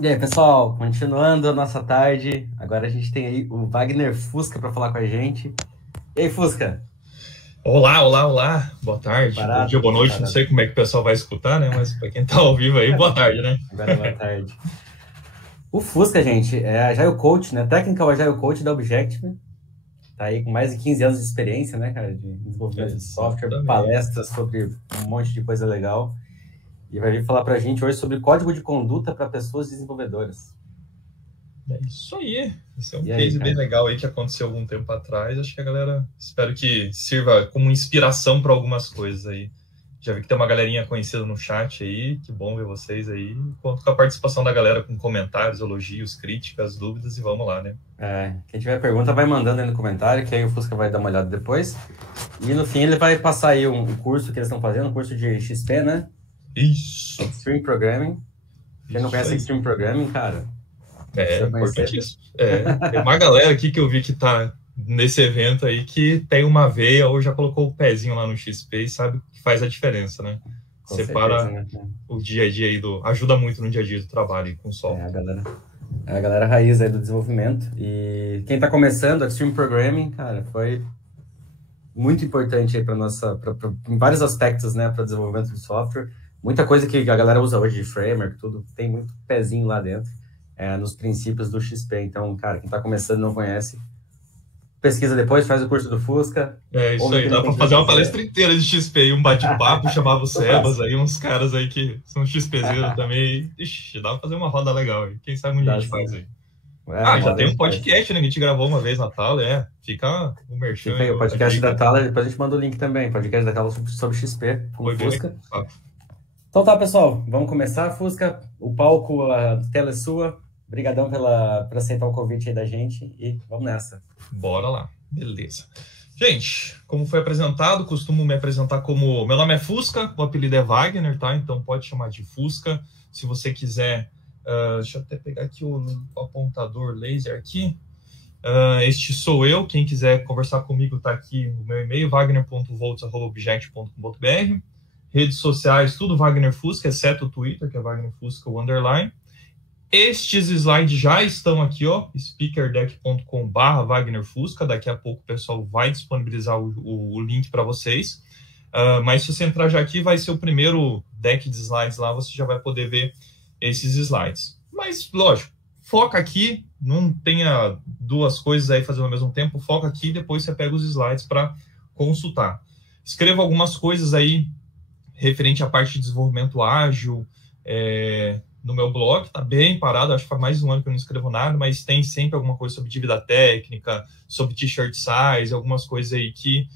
E aí, pessoal, continuando a nossa tarde, agora a gente tem aí o Wagner Fusca para falar com a gente. E aí, Fusca? Olá, olá, olá. Boa tarde, bom dia, Preparado? boa noite. Não Preparado. sei como é que o pessoal vai escutar, né? Mas para quem tá ao vivo aí, boa tarde, né? Agora é boa tarde. O Fusca, gente, é Agile Coach, né? Technical Agile Coach da Objective. Tá aí com mais de 15 anos de experiência, né, cara, de desenvolvimento de software, Exatamente. palestras sobre um monte de coisa legal. E vai vir falar pra gente hoje sobre código de conduta para pessoas desenvolvedoras. É isso aí. Esse é um E aí, case bem cara? legal aí que aconteceu algum tempo atrás. Acho que a galera, espero que sirva como inspiração para algumas coisas aí. Já vi que tem uma galerinha conhecida no chat aí. Que bom ver vocês aí. Conto com a participação da galera com comentários, elogios, críticas, dúvidas e vamos lá, né? Quem tiver pergunta, vai mandando aí no comentário, que aí o Fusca vai dar uma olhada depois. E no fim ele vai passar aí um curso que eles estão fazendo, um curso de XP, né? Isso. Extreme Programming. Quem não Isso conhece aí. Extreme Programming, cara, É precisa conhecer. importantíssimo. Tem uma galera aqui que eu vi que tá nesse evento aí que tem uma veia ou já colocou o pezinho lá no XP e sabe que faz a diferença, né? Com certeza, Separa né? o dia a dia aí ajuda muito no dia a dia do trabalho aí com É software. a galera raiz aí do desenvolvimento. E quem tá começando, Extreme Programming, cara, foi muito importante aí para nossa, em vários aspectos, né, para desenvolvimento de software. Muita coisa que a galera usa hoje de framework, tudo, tem muito pezinho lá dentro, nos princípios do XP. Então, cara, quem está começando e não conhece, pesquisa depois, faz o curso do Fusca, É isso ouve o aí, que ele dá tem pra para fazer uma dizer. palestra inteira de XP e um bate-papo, chamava o Eu faço. Sebas aí, uns caras aí que são XPzeiros também. Ixi, dá pra fazer uma roda legal aí. Quem sabe onde a Dá gente sim. faz aí. Ah, já Roda a tem um gente faz. podcast, né, que a gente gravou uma vez na Thaler, fica o merchan Fica aí, aí o a podcast da dica. Tala, depois a gente manda o link também, podcast da Tala sobre XP, com o Foi bem Fusca. legal. Então tá, pessoal, vamos começar, Fusca. O palco, a tela é sua. Obrigadão por aceitar o convite aí da gente e vamos nessa. Bora lá, beleza. Gente, como foi apresentado, costumo me apresentar como... Meu nome é Fusca, o apelido é Wagner, tá? Então pode chamar de Fusca. Se você quiser... deixa eu até pegar aqui o apontador laser aqui. Este sou eu. Quem quiser conversar comigo tá aqui no meu e-mail, wagner.volts@object.com.br. Redes sociais, tudo Wagner Fusca, exceto o Twitter, que é Wagner Fusca, o underline. Estes slides já estão aqui, ó, speakerdeck.com/Wagner Fusca. Daqui a pouco o pessoal vai disponibilizar o link para vocês. Mas se você entrar já aqui, vai ser o primeiro deck de slides lá, você já vai poder ver esses slides. Mas, lógico, foca aqui, não tenha duas coisas aí fazendo ao mesmo tempo, foca aqui e depois você pega os slides para consultar. Escreva algumas coisas aí referente à parte de desenvolvimento ágil, no meu blog, tá bem parado, acho que faz mais de um ano que eu não escrevo nada, mas tem sempre alguma coisa sobre dívida técnica, sobre t-shirt size, algumas coisas aí que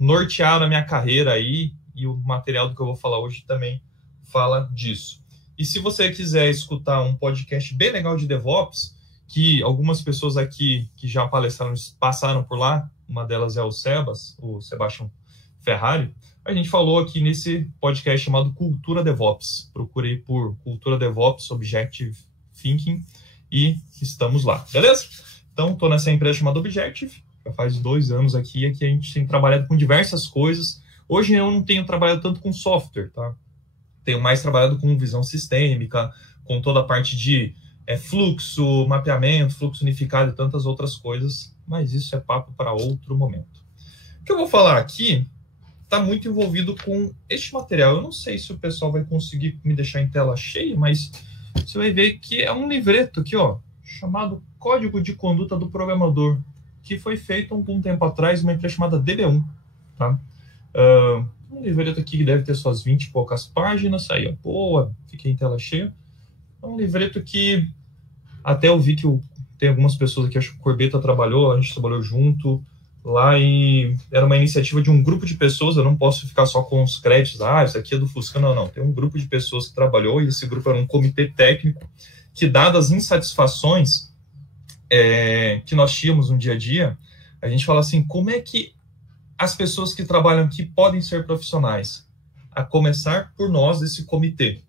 nortearam a minha carreira aí, e o material do que eu vou falar hoje também fala disso. E se você quiser escutar um podcast bem legal de DevOps, que algumas pessoas aqui que já palestraram, passaram por lá, uma delas é o Sebas, o Sebastião Ferrari, a gente falou aqui nesse podcast chamado Cultura DevOps. Procurei por Cultura DevOps, Objective Thinking, e estamos lá, beleza? Então, estou nessa empresa chamada Objective, já faz 2 anos aqui a gente tem trabalhado com diversas coisas. Hoje eu não tenho trabalhado tanto com software, tá? Tenho mais trabalhado com visão sistêmica, com toda a parte de fluxo, mapeamento, fluxo unificado e tantas outras coisas, mas isso é papo para outro momento. O que eu vou falar aqui está muito envolvido com este material. Eu não sei se o pessoal vai conseguir me deixar em tela cheia, mas você vai ver que é um livreto aqui, ó, chamado Código de Conduta do Programador, que foi feito há algum tempo atrás numa empresa chamada DB1, tá? Um livreto aqui que deve ter suas 20 e poucas páginas. Aí, ó, boa, fiquei em tela cheia. É um livreto que até eu vi que tem algumas pessoas aqui, acho que o Corbeta trabalhou, a gente trabalhou junto lá, e era uma iniciativa de um grupo de pessoas. Eu não posso ficar só com os créditos, isso aqui é do Fusca, não. Tem um grupo de pessoas que trabalhou, e esse grupo era um comitê técnico que, dadas as insatisfações que nós tínhamos no dia a dia, a gente fala assim, como é que as pessoas que trabalham aqui podem ser profissionais? A começar por nós, desse comitê.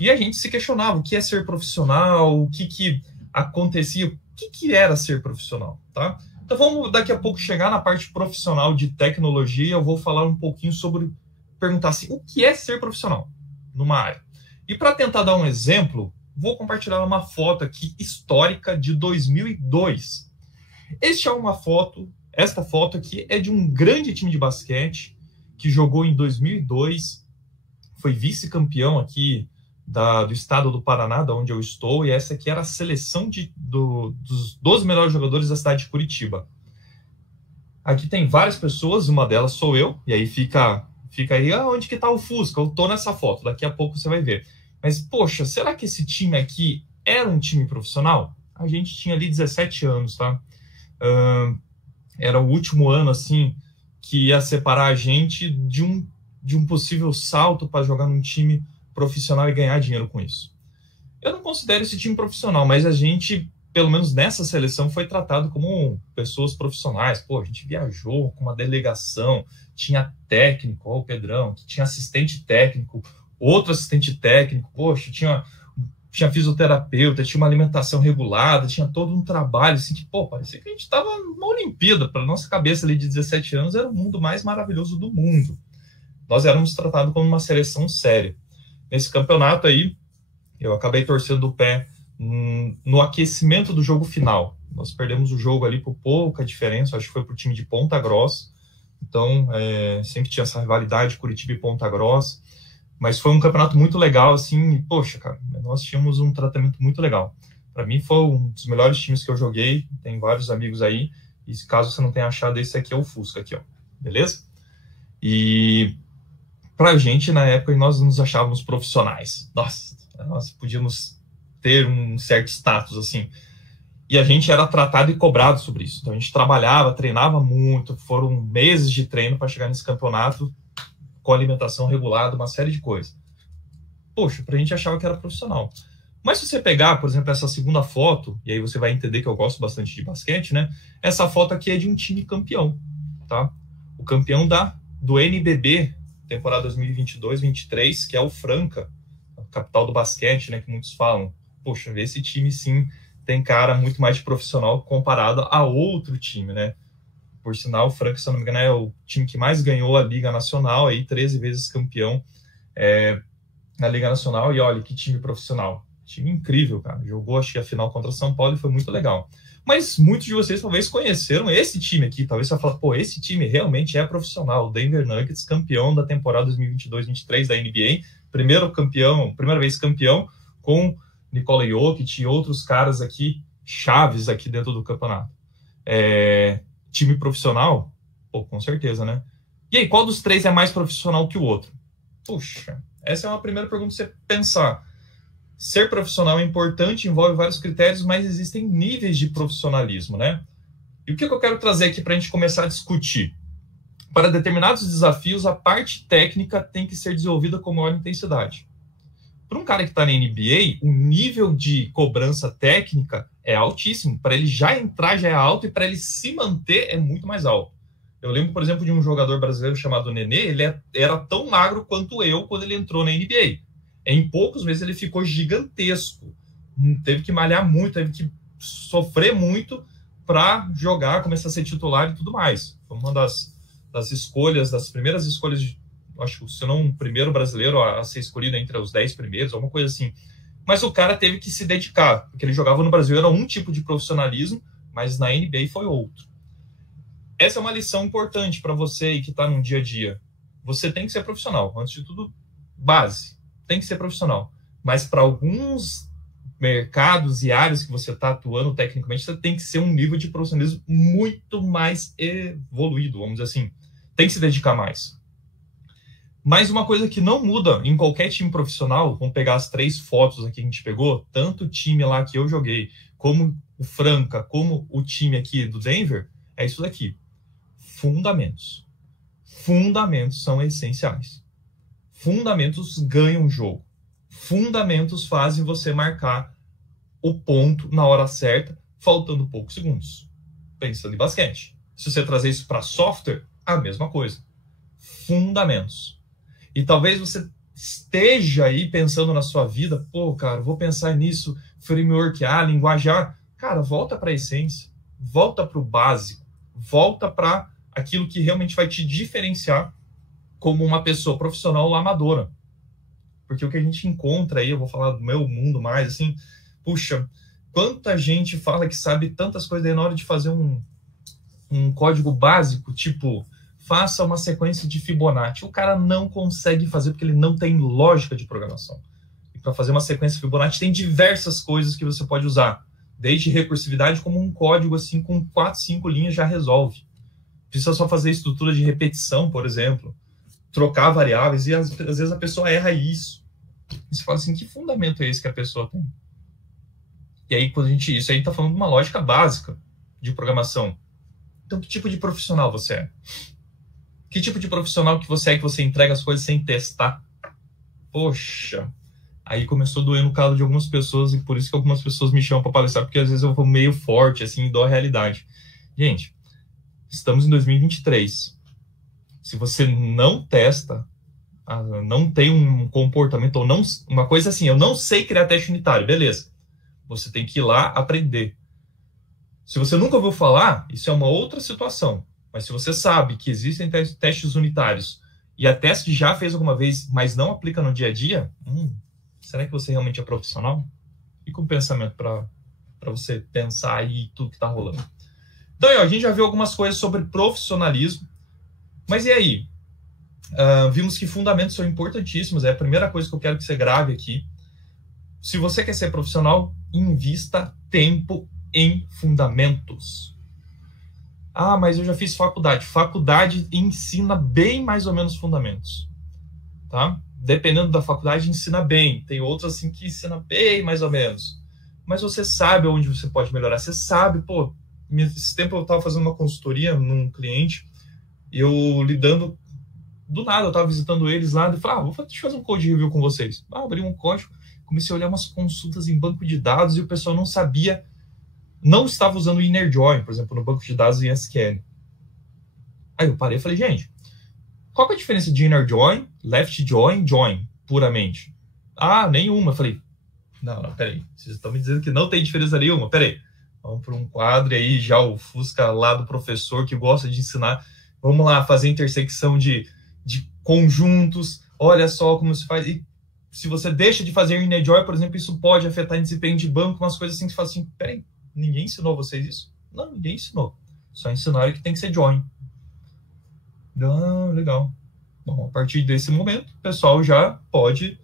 E a gente se questionava o que é ser profissional, o que acontecia, o que era ser profissional, tá? Então vamos daqui a pouco chegar na parte profissional de tecnologia. Eu vou falar um pouquinho sobre, perguntar assim, o que é ser profissional numa área. E para tentar dar um exemplo, vou compartilhar uma foto aqui histórica de 2002. Esta foto aqui é de um grande time de basquete que jogou em 2002, foi vice-campeão aqui do estado do Paraná, da onde eu estou, e essa aqui era a seleção dos 12 melhores jogadores da cidade de Curitiba. Aqui tem várias pessoas, uma delas sou eu, e aí fica aí, onde que tá o Fusca? Eu tô nessa foto, daqui a pouco você vai ver. Mas, poxa, será que esse time aqui era um time profissional? A gente tinha ali 17 anos, tá? Era o último ano, assim, que ia separar a gente de um possível salto para jogar num time profissional e ganhar dinheiro com isso. Eu não considero esse time profissional, mas a gente, pelo menos nessa seleção, foi tratado como pessoas profissionais. Pô, a gente viajou com uma delegação, tinha técnico, ó, o Pedrão, que tinha assistente técnico, outro assistente técnico, poxa, tinha fisioterapeuta, tinha uma alimentação regulada, tinha todo um trabalho, assim, que, pô, parecia que a gente estava numa Olimpíada. Para nossa cabeça ali de 17 anos, era o mundo mais maravilhoso do mundo. Nós éramos tratados como uma seleção séria. Nesse campeonato aí, eu acabei torcendo o pé no aquecimento do jogo final. Nós perdemos o jogo ali por pouca diferença, acho que foi para o time de Ponta Grossa. Então, sempre tinha essa rivalidade Curitiba e Ponta Grossa. Mas foi um campeonato muito legal, assim, poxa, cara, nós tínhamos um tratamento muito legal. Para mim foi um dos melhores times que eu joguei, tem vários amigos aí, e caso você não tenha achado, esse aqui é o Fusca, aqui, ó, beleza? E pra gente, na época, nós nos achávamos profissionais. Nossa, nós podíamos ter um certo status, assim. E a gente era tratado e cobrado sobre isso. Então a gente trabalhava, treinava muito, foram meses de treino para chegar nesse campeonato, com alimentação regulada, uma série de coisas. Poxa, pra gente achava que era profissional. Mas se você pegar, por exemplo, essa segunda foto, e aí você vai entender que eu gosto bastante de basquete, né? Essa foto aqui é de um time campeão, tá? O campeão do NBB, temporada 2022-23, que é o Franca, a capital do basquete, né? Que muitos falam. Poxa, esse time, sim, tem cara muito mais de profissional comparado a outro time, né? Por sinal, o Franca, se eu não me engano, é o time que mais ganhou a Liga Nacional, aí 13 vezes campeão na Liga Nacional. E olha, que time profissional. Time incrível, cara. Jogou, acho que a final contra São Paulo e foi muito legal. Mas muitos de vocês talvez conheceram esse time aqui. Talvez você fale, pô, esse time realmente é profissional. O Denver Nuggets, campeão da temporada 2022-23 da NBA. Primeira vez campeão com Nikola Jokic e outros caras aqui, chaves aqui dentro do campeonato. Time profissional? Pô, com certeza, né? E aí, qual dos três é mais profissional que o outro? Puxa, essa é uma primeira pergunta pra você pensar. Ser profissional é importante, envolve vários critérios, mas existem níveis de profissionalismo, né? E o que eu quero trazer aqui para a gente começar a discutir? Para determinados desafios, a parte técnica tem que ser desenvolvida com maior intensidade. Para um cara que está na NBA, o nível de cobrança técnica é altíssimo. Para ele já entrar já é alto e para ele se manter é muito mais alto. Eu lembro, por exemplo, de um jogador brasileiro chamado Nenê, ele era tão magro quanto eu quando ele entrou na NBA. Em poucos meses ele ficou gigantesco. Teve que malhar muito, teve que sofrer muito para jogar, começar a ser titular e tudo mais. Foi uma das primeiras escolhas, acho que se não o primeiro brasileiro a ser escolhido entre os 10 primeiros, alguma coisa assim. Mas o cara teve que se dedicar, porque ele jogava no Brasil, era um tipo de profissionalismo, mas na NBA foi outro. Essa é uma lição importante para você que está no dia a dia. Você tem que ser profissional. Antes de tudo, base. Tem que ser profissional. Mas para alguns mercados e áreas que você está atuando tecnicamente, você tem que ser um nível de profissionalismo muito mais evoluído, vamos dizer assim. Tem que se dedicar mais. Mas uma coisa que não muda em qualquer time profissional, vamos pegar as 3 fotos aqui que a gente pegou, tanto o time lá que eu joguei, como o Franca, como o time aqui do Denver, é isso daqui. Fundamentos. Fundamentos são essenciais. Fundamentos ganham o jogo. Fundamentos fazem você marcar o ponto na hora certa, faltando poucos segundos. Pensando em basquete. Se você trazer isso para software, a mesma coisa. Fundamentos. E talvez você esteja aí pensando na sua vida, pô, cara, vou pensar nisso, framework A, linguagem A. Cara, volta para a essência, volta para o básico, volta para aquilo que realmente vai te diferenciar como uma pessoa profissional ou amadora. Porque o que a gente encontra aí, eu vou falar do meu mundo mais, assim, puxa, quanta gente fala que sabe tantas coisas aí na hora de fazer um código básico, tipo, faça uma sequência de Fibonacci. O cara não consegue fazer porque ele não tem lógica de programação. E para fazer uma sequência Fibonacci tem diversas coisas que você pode usar. Desde recursividade, como um código assim com 4, 5 linhas já resolve. Precisa só fazer estrutura de repetição, por exemplo. Trocar variáveis, e às vezes a pessoa erra isso. E você fala assim, que fundamento é esse que a pessoa tem? E aí, quando isso aí está falando de uma lógica básica de programação. Então, que tipo de profissional você é? Que tipo de profissional que você é que você entrega as coisas sem testar? Poxa, aí começou a doer no calo de algumas pessoas, e por isso que algumas pessoas me chamam para palestrar, porque às vezes eu vou meio forte, assim, e dou a realidade. Gente, estamos em 2023. Se você não testa, não tem um comportamento, ou não, uma coisa assim, eu não sei criar teste unitário, beleza. Você tem que ir lá aprender. Se você nunca ouviu falar, isso é uma outra situação. Mas se você sabe que existem testes unitários e a teste já fez alguma vez, mas não aplica no dia a dia, será que você realmente é profissional? E com o pensamento para você pensar aí tudo que está rolando. Então, a gente já viu algumas coisas sobre profissionalismo. Mas e aí? Vimos que fundamentos são importantíssimos. É a primeira coisa que eu quero que você grave aqui. Se você quer ser profissional, invista tempo em fundamentos. Mas eu já fiz faculdade. Faculdade ensina bem mais ou menos fundamentos. Tá? Dependendo da faculdade, ensina bem. Tem outras assim que ensina bem mais ou menos. Mas você sabe onde você pode melhorar. Você sabe, esse tempo eu estava fazendo uma consultoria num cliente, e eu lidando, do nada, eu estava visitando eles lá, e falei, deixa eu fazer um code review com vocês. Abri um código, comecei a olhar umas consultas em banco de dados, e o pessoal não sabia, não estava usando o inner join, por exemplo, no banco de dados em SQL. Aí eu parei e falei, gente, qual que é a diferença de inner join, left join, join, puramente? Nenhuma. Eu falei, não, peraí, vocês estão me dizendo que não tem diferença nenhuma, peraí. Vamos para um quadro aí, já o Fusca lá do professor que gosta de ensinar. Vamos lá, fazer intersecção de conjuntos. Olha só como se faz. E se você deixa de fazer inner join, por exemplo, isso pode afetar em desempenho de banco, umas coisas assim que você fala assim, peraí, ninguém ensinou vocês isso? Não, ninguém ensinou. Só ensinaram que tem que ser join. Legal. Bom, a partir desse momento, o pessoal já pode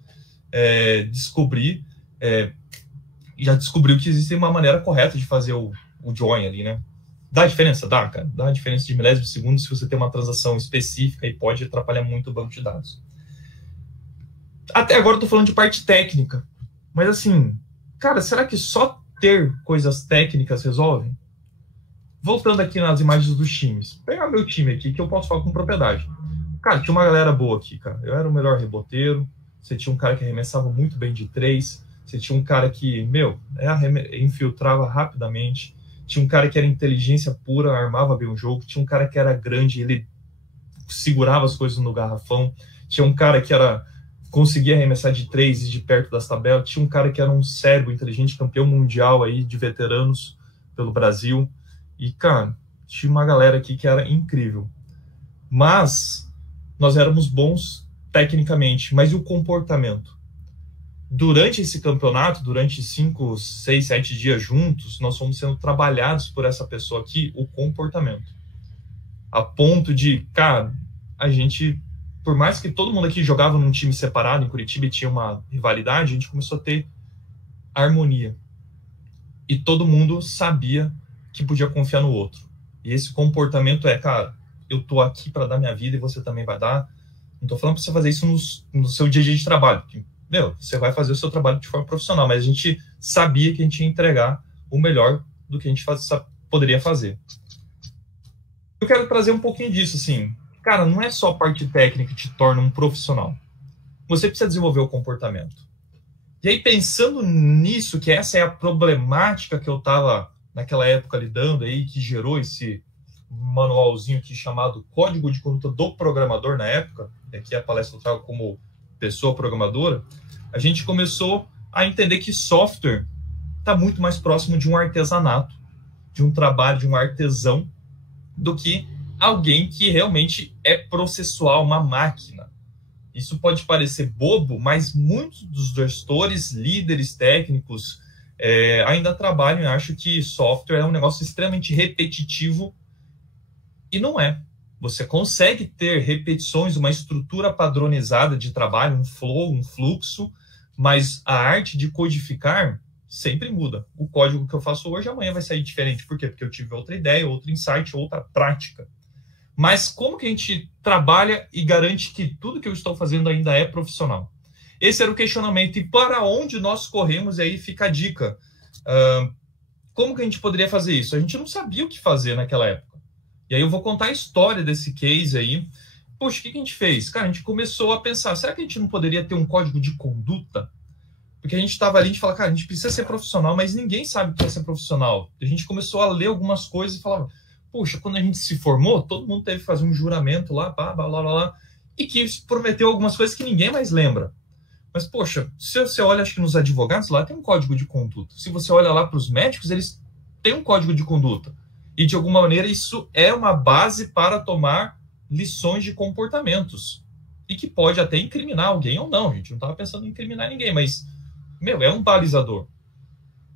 descobrir... já descobriu que existe uma maneira correta de fazer o join ali, né? Dá diferença? Dá, cara. Dá diferença de milésimos de segundo se você tem uma transação específica, e pode atrapalhar muito o banco de dados. Até agora eu tô falando de parte técnica. Mas assim, cara, será que só ter coisas técnicas resolve? Voltando aqui nas imagens dos times. Vou pegar meu time aqui, que eu posso falar com propriedade. Cara, tinha uma galera boa aqui, cara. Eu era o melhor reboteiro. Você tinha um cara que arremessava muito bem de 3. Você tinha um cara que, infiltrava rapidamente. Tinha um cara que era inteligência pura, armava bem o jogo. Tinha um cara que era grande, ele segurava as coisas no garrafão. Tinha um cara que conseguia arremessar de 3 e de perto das tabelas. Tinha um cara que era um cérebro inteligente, campeão mundial aí de veteranos pelo Brasil. E, cara, tinha uma galera aqui que era incrível. Mas nós éramos bons tecnicamente. Mas e o comportamento? Durante esse campeonato, durante 5, 6, 7 dias juntos, nós fomos sendo trabalhados por essa pessoa aqui, o comportamento. A ponto de, cara, a gente, por mais que todo mundo aqui jogava num time separado, em Curitiba, e tinha uma rivalidade, a gente começou a ter harmonia. E todo mundo sabia que podia confiar no outro. E esse comportamento cara, eu tô aqui para dar minha vida e você também vai dar. Não tô falando para você fazer isso no seu dia a dia de trabalho, porque você vai fazer o seu trabalho de forma profissional, mas a gente sabia que a gente ia entregar o melhor do que a gente poderia fazer. Eu quero trazer um pouquinho disso, assim. Cara, não é só a parte técnica que te torna um profissional. Você precisa desenvolver o comportamento. E aí, pensando nisso, que essa é a problemática que eu estava naquela época lidando aí, que gerou esse manualzinho aqui chamado Código de Conduta do Programador na época, e aqui a palestra eu trago como pessoa programadora, a gente começou a entender que software está muito mais próximo de um artesanato, de um trabalho de um artesão, do que alguém que realmente é processual, uma máquina. Isso pode parecer bobo, mas muitos dos gestores, líderes técnicos, ainda trabalham e acham que software é um negócio extremamente repetitivo, e não é. Você consegue ter repetições, uma estrutura padronizada de trabalho, um flow, um fluxo, mas a arte de codificar sempre muda. O código que eu faço hoje, amanhã vai sair diferente. Por quê? Porque eu tive outra ideia, outro insight, outra prática. Mas como que a gente trabalha e garante que tudo que eu estou fazendo ainda é profissional? Esse era o questionamento. E para onde nós corremos? E aí fica a dica. Como que a gente poderia fazer isso? A gente não sabia o que fazer naquela época. E aí eu vou contar a história desse case aí. Poxa, o que a gente fez? Cara, a gente começou a pensar, será que a gente não poderia ter um código de conduta? Porque a gente estava ali, a gente falava, cara, a gente precisa ser profissional, mas ninguém sabe o que é ser profissional. A gente começou a ler algumas coisas e falava, poxa, quando a gente se formou, todo mundo teve que fazer um juramento lá, blá, blá, blá, blá, e que prometeu algumas coisas que ninguém mais lembra. Mas, poxa, se você olha, acho que nos advogados lá tem um código de conduta. Se você olha lá para os médicos, eles têm um código de conduta. E, de alguma maneira, isso é uma base para tomar lições de comportamentos. E que pode até incriminar alguém ou não. A gente não estava pensando em incriminar ninguém, mas, é um balizador.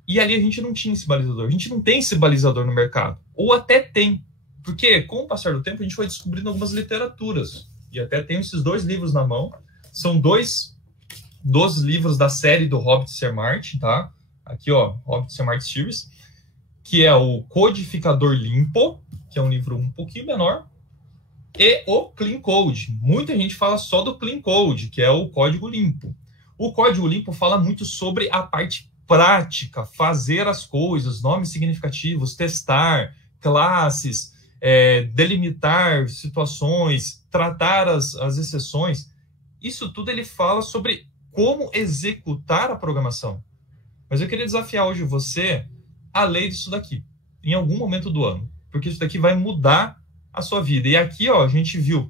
E ali a gente não tinha esse balizador. A gente não tem esse balizador no mercado. Ou até tem. Porque, com o passar do tempo, a gente foi descobrindo algumas literaturas. E até tenho esses 2 livros na mão. São 2 livros da série do Hobbit Sr. Martin, tá? Aqui, ó, Hobbit Sr. Martin Series, que é o Codificador Limpo, que é um livro um pouquinho menor, e o Clean Code. Muita gente fala só do Clean Code, que é o código limpo. O código limpo fala muito sobre a parte prática, fazer as coisas, nomes significativos, testar, classes, delimitar situações, tratar as exceções. Isso tudo ele fala sobre como executar a programação. Mas eu queria desafiar hoje você a ler disso daqui, em algum momento do ano, porque isso daqui vai mudar a sua vida. E aqui, ó, a gente viu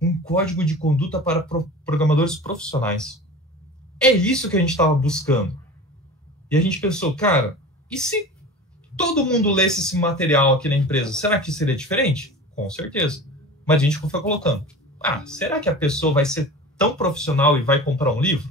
um código de conduta para programadores profissionais. É isso que a gente estava buscando. E a gente pensou, cara, e se todo mundo lesse esse material aqui na empresa, será que seria diferente? Com certeza. Mas a gente foi colocando, será que a pessoa vai ser tão profissional e vai comprar um livro?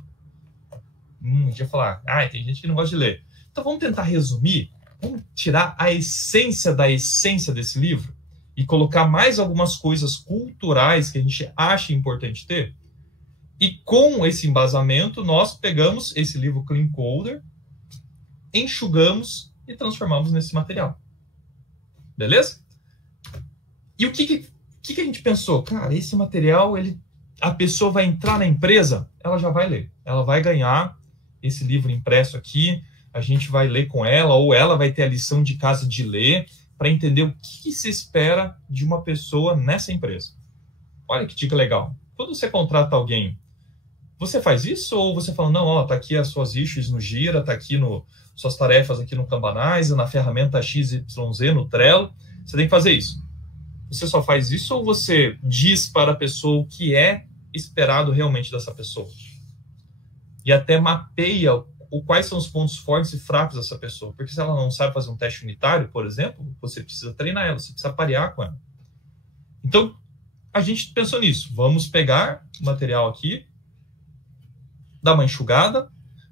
A gente ia falar, tem gente que não gosta de ler. Então vamos tentar resumir, vamos tirar a essência da essência desse livro e colocar mais algumas coisas culturais que a gente acha importante ter. E com esse embasamento, nós pegamos esse livro Clean Coder, enxugamos e transformamos nesse material. Beleza? E o que a gente pensou? Cara, esse material, a pessoa vai entrar na empresa, ela já vai ler. Ela vai ganhar esse livro impresso aqui, a gente vai ler com ela, ou ela vai ter a lição de casa de ler, para entender o que se espera de uma pessoa nessa empresa. Olha que dica legal. Quando você contrata alguém, você faz isso ou você fala, não, tá aqui as suas issues no Gira, tá aqui suas tarefas aqui no Kanbanize, na ferramenta XYZ, no Trello, você tem que fazer isso. Você só faz isso ou você diz para a pessoa o que é esperado realmente dessa pessoa? E até mapeia quais são os pontos fortes e fracos dessa pessoa. Porque se ela não sabe fazer um teste unitário, por exemplo, você precisa treinar ela, você precisa parear com ela. Então, a gente pensou nisso. Vamos pegar o material aqui, dar uma enxugada,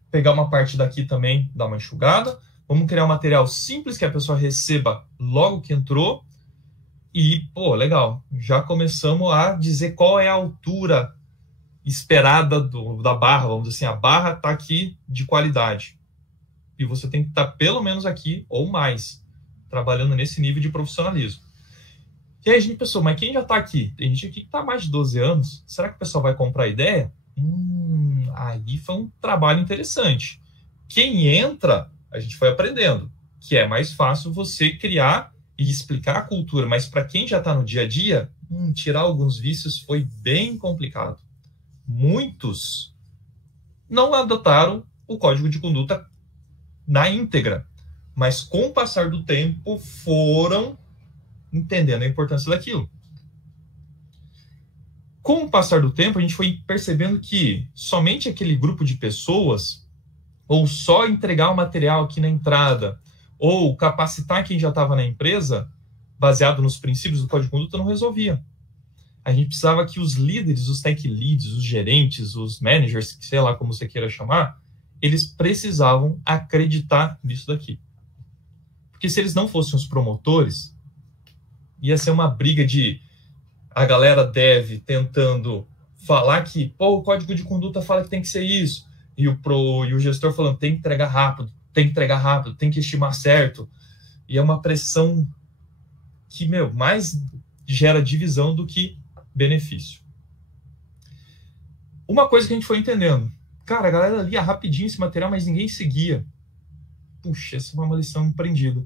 pegar uma parte daqui também, dar uma enxugada. Vamos criar um material simples que a pessoa receba logo que entrou. E, legal, já começamos a dizer qual é a altura esperada da barra, vamos dizer assim, a barra está aqui de qualidade. E você tem que estar pelo menos aqui ou mais, trabalhando nesse nível de profissionalismo. E aí a gente pensou, mas quem já está aqui? Tem gente aqui que está há mais de 12 anos, será que o pessoal vai comprar a ideia? Aí foi um trabalho interessante. Quem entra, a gente foi aprendendo, que é mais fácil você criar e explicar a cultura, mas para quem já está no dia a dia, tirar alguns vícios foi bem complicado. Muitos não adotaram o código de conduta na íntegra, mas com o passar do tempo foram entendendo a importância daquilo. Com o passar do tempo, a gente foi percebendo que somente aquele grupo de pessoas, ou só entregar o material aqui na entrada, ou capacitar quem já estava na empresa, baseado nos princípios do código de conduta, não resolvia. A gente precisava que os líderes, os tech leads, os gerentes, os managers, sei lá como você queira chamar, eles precisavam acreditar nisso daqui. Porque se eles não fossem os promotores, ia ser uma briga de a galera dev tentando falar que o código de conduta fala que tem que ser isso, e o gestor falando tem que entregar rápido, tem que estimar certo. E é uma pressão que, mais gera divisão do que benefício. Uma coisa que a gente foi entendendo, cara, a galera lia rapidinho esse material, mas ninguém seguia. Puxa, essa é uma lição empreendida.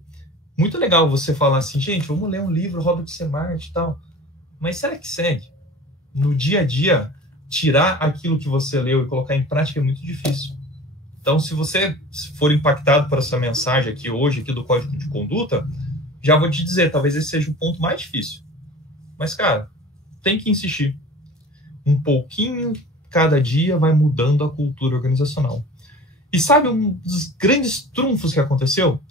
Muito legal você falar assim, gente, vamos ler um livro, Robert C. Martin e tal, mas será que segue? No dia a dia, tirar aquilo que você leu e colocar em prática é muito difícil. Então, se você for impactado por essa mensagem aqui hoje, aqui do Código de Conduta, já vou te dizer, talvez esse seja o ponto mais difícil. Mas, cara, tem que insistir. Um pouquinho cada dia vai mudando a cultura organizacional. E sabe um dos grandes trunfos que aconteceu?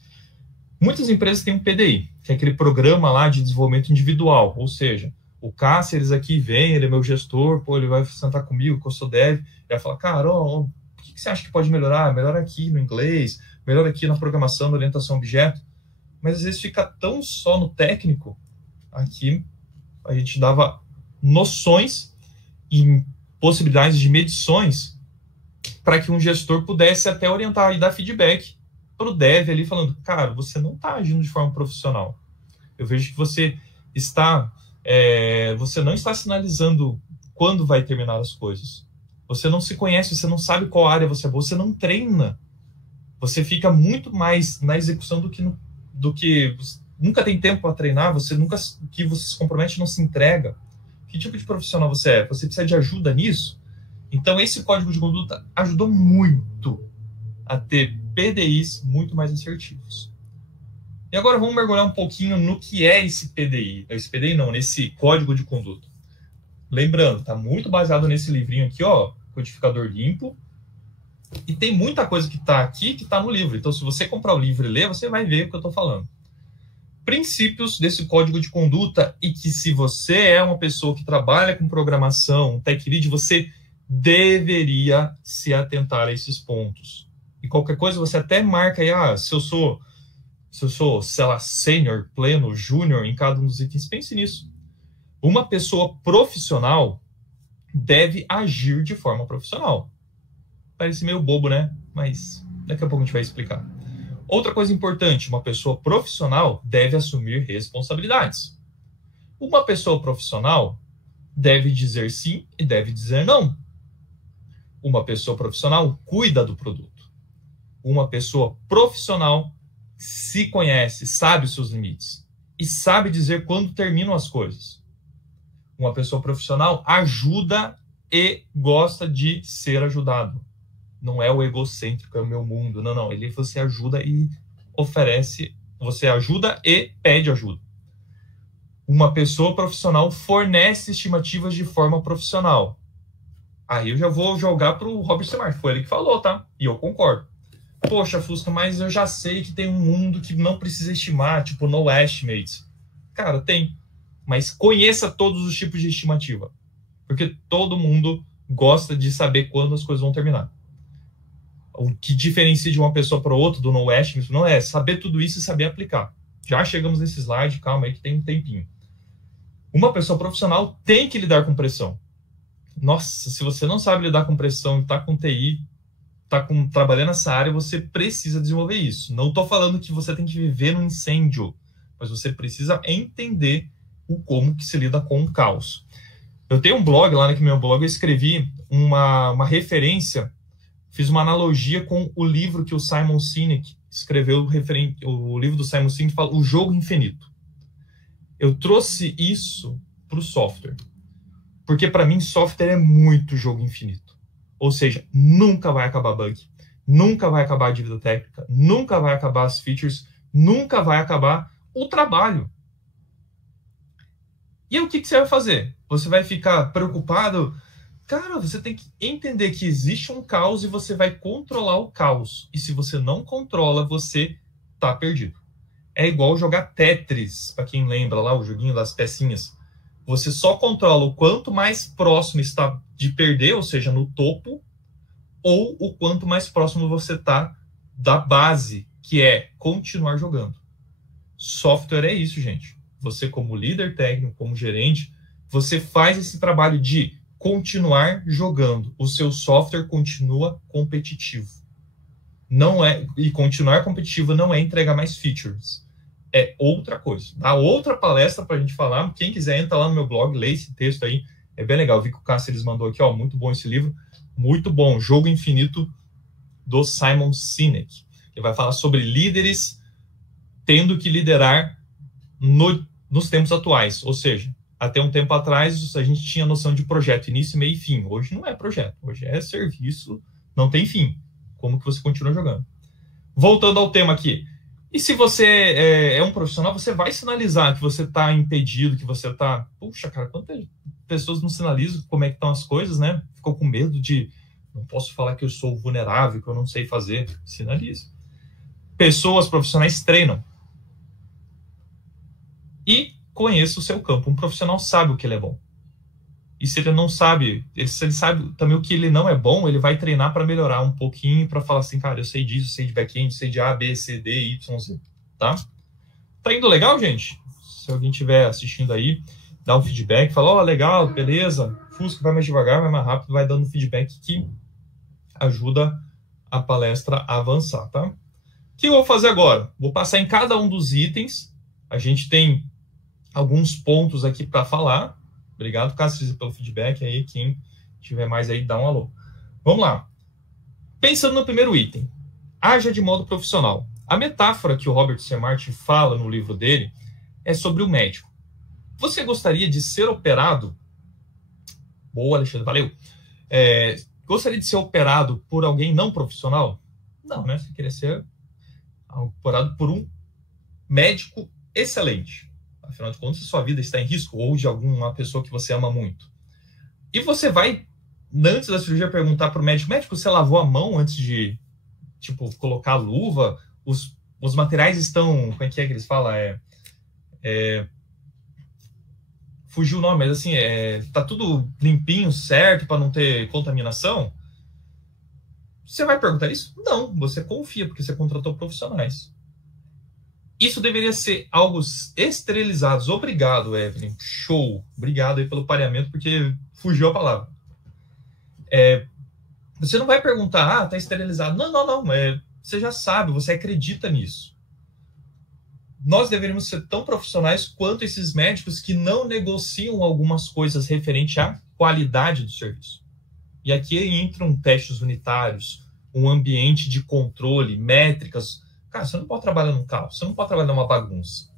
Muitas empresas têm um PDI, que é aquele programa lá de desenvolvimento individual, ou seja, o Cáceres aqui vem, ele é meu gestor, ele vai sentar comigo, que eu sou dev, e vai falar, cara, o que você acha que pode melhorar? Melhora aqui no inglês, melhora aqui na programação, na orientação a objeto. Mas às vezes fica tão só no técnico. Aqui a gente dava noções e possibilidades de medições para que um gestor pudesse até orientar e dar feedback para o dev ali, falando, cara, você não está agindo de forma profissional. Eu vejo que você não está sinalizando quando vai terminar as coisas. Você não se conhece, você não sabe qual área você é boa, você não treina. Você fica muito mais na execução do que nunca tem tempo para treinar, você se compromete não se entrega. Que tipo de profissional você é? Você precisa de ajuda nisso? Então, esse código de conduta ajudou muito a ter PDIs muito mais assertivos. E agora vamos mergulhar um pouquinho no que é esse PDI. Esse PDI não, nesse código de conduta. Lembrando, está muito baseado nesse livrinho aqui, Codificador Limpo. E tem muita coisa que está aqui que está no livro. Então, se você comprar o livro e ler, você vai ver o que eu estou falando. Princípios desse código de conduta e que se você é uma pessoa que trabalha com programação, tech lead, você deveria se atentar a esses pontos. E qualquer coisa, você até marca aí, se eu sou, sei lá, sênior, pleno, júnior em cada um dos itens, pense nisso. Uma pessoa profissional deve agir de forma profissional. Parece meio bobo, né? Mas daqui a pouco a gente vai explicar. Outra coisa importante, uma pessoa profissional deve assumir responsabilidades. Uma pessoa profissional deve dizer sim e deve dizer não. Uma pessoa profissional cuida do produto. Uma pessoa profissional se conhece, sabe os seus limites e sabe dizer quando terminam as coisas. Uma pessoa profissional ajuda e gosta de ser ajudado. Não é o egocêntrico, é o meu mundo. Não. Você ajuda e oferece, você ajuda e pede ajuda. Uma pessoa profissional fornece estimativas de forma profissional. Aí eu já vou jogar para o Robert C. Martin. Foi ele que falou, tá? E eu concordo. Poxa, Fusca, mas eu já sei que tem um mundo que não precisa estimar, tipo no estimates. Cara, tem. Mas conheça todos os tipos de estimativa. Porque todo mundo gosta de saber quando as coisas vão terminar. O que diferencia de uma pessoa para outra, do no estimate, não é saber tudo isso e saber aplicar. Já chegamos nesse slide, calma aí que tem um tempinho. Uma pessoa profissional tem que lidar com pressão. Nossa, se você não sabe lidar com pressão e está com TI, trabalhando nessa área, você precisa desenvolver isso. Não estou falando que você tem que viver num incêndio, mas você precisa entender como que se lida com o caos. Eu tenho um blog, lá no meu blog eu escrevi uma referência, fiz uma analogia com o livro que o Simon Sinek escreveu, o livro do Simon Sinek fala O Jogo Infinito. Eu trouxe isso para o software, porque para mim software é muito jogo infinito. Ou seja, nunca vai acabar bug, nunca vai acabar a dívida técnica, nunca vai acabar as features, nunca vai acabar o trabalho. E aí, o que você vai fazer? Você vai ficar preocupado? Cara, você tem que entender que existe um caos e você vai controlar o caos. E se você não controla, você tá perdido. É igual jogar Tetris, para quem lembra lá, o joguinho das pecinhas. Você só controla o quanto mais próximo está de perder, ou seja, no topo, ou o quanto mais próximo você está da base, que é continuar jogando. Software é isso, gente. Você, como líder técnico, como gerente, você faz esse trabalho de continuar jogando. O seu software continua competitivo. Não é, e continuar competitivo não é entregar mais features. É outra coisa. Dá outra palestra para a gente falar. Quem quiser, entra lá no meu blog, lê esse texto aí. É bem legal. Eu vi que o Cássio mandou aqui, ó, muito bom esse livro. Muito bom. Jogo Infinito, do Simon Sinek. Ele vai falar sobre líderes tendo que liderar nos tempos atuais. Ou seja, até um tempo atrás, a gente tinha noção de projeto, início, meio e fim. Hoje não é projeto. Hoje é serviço, não tem fim. Como que você continua jogando? Voltando ao tema aqui. E se você é um profissional, você vai sinalizar que você está impedido, que você está... Puxa, cara, quantas pessoas não sinalizam como é que estão as coisas, né? Ficou com medo de... Não posso falar que eu sou vulnerável, que eu não sei fazer. Sinaliza. Pessoas profissionais treinam. E conheça o seu campo. Um profissional sabe o que ele é bom. E se ele não sabe, se ele sabe também o que ele não é bom, ele vai treinar para melhorar um pouquinho, para falar assim, cara, eu sei disso, eu sei de back-end, eu sei de A, B, C, D, Y, Z, tá? Tá indo legal, gente? Se alguém estiver assistindo aí, dá um feedback, fala, ó, legal, beleza, Fusca vai mais devagar, vai mais rápido, vai dando feedback que ajuda a palestra a avançar, tá? O que eu vou fazer agora? Vou passar em cada um dos itens, a gente tem alguns pontos aqui para falar. Obrigado, Cássio, pelo feedback aí. Quem tiver mais aí, dá um alô. Vamos lá. Pensando no primeiro item, haja de modo profissional. A metáfora que o Robert C. Martin fala no livro dele é sobre o médico. Você gostaria de ser operado? Boa, Alexandre, valeu. Gostaria de ser operado por alguém não profissional? Não, né? Você queria ser operado por um médico excelente. Afinal de contas, sua vida está em risco, ou de alguma pessoa que você ama muito. E você vai, antes da cirurgia, perguntar para o médico, você lavou a mão antes de, colocar a luva? Os materiais estão, como é que eles falam? Fugiu o nome, mas assim, tá tudo limpinho, certo, para não ter contaminação? Você vai perguntar isso? Não, você confia, porque você contratou profissionais. Isso deveria ser algo esterilizados. Obrigado, Evelyn. Show. Obrigado aí pelo pareamento, porque fugiu a palavra. Você não vai perguntar, tá esterilizado. Não. Você já sabe, você acredita nisso. Nós deveríamos ser tão profissionais quanto esses médicos que não negociam algumas coisas referente à qualidade do serviço. E aqui entram testes unitários, um ambiente de controle, métricas. Cara, você não pode trabalhar num caos, você não pode trabalhar numa bagunça.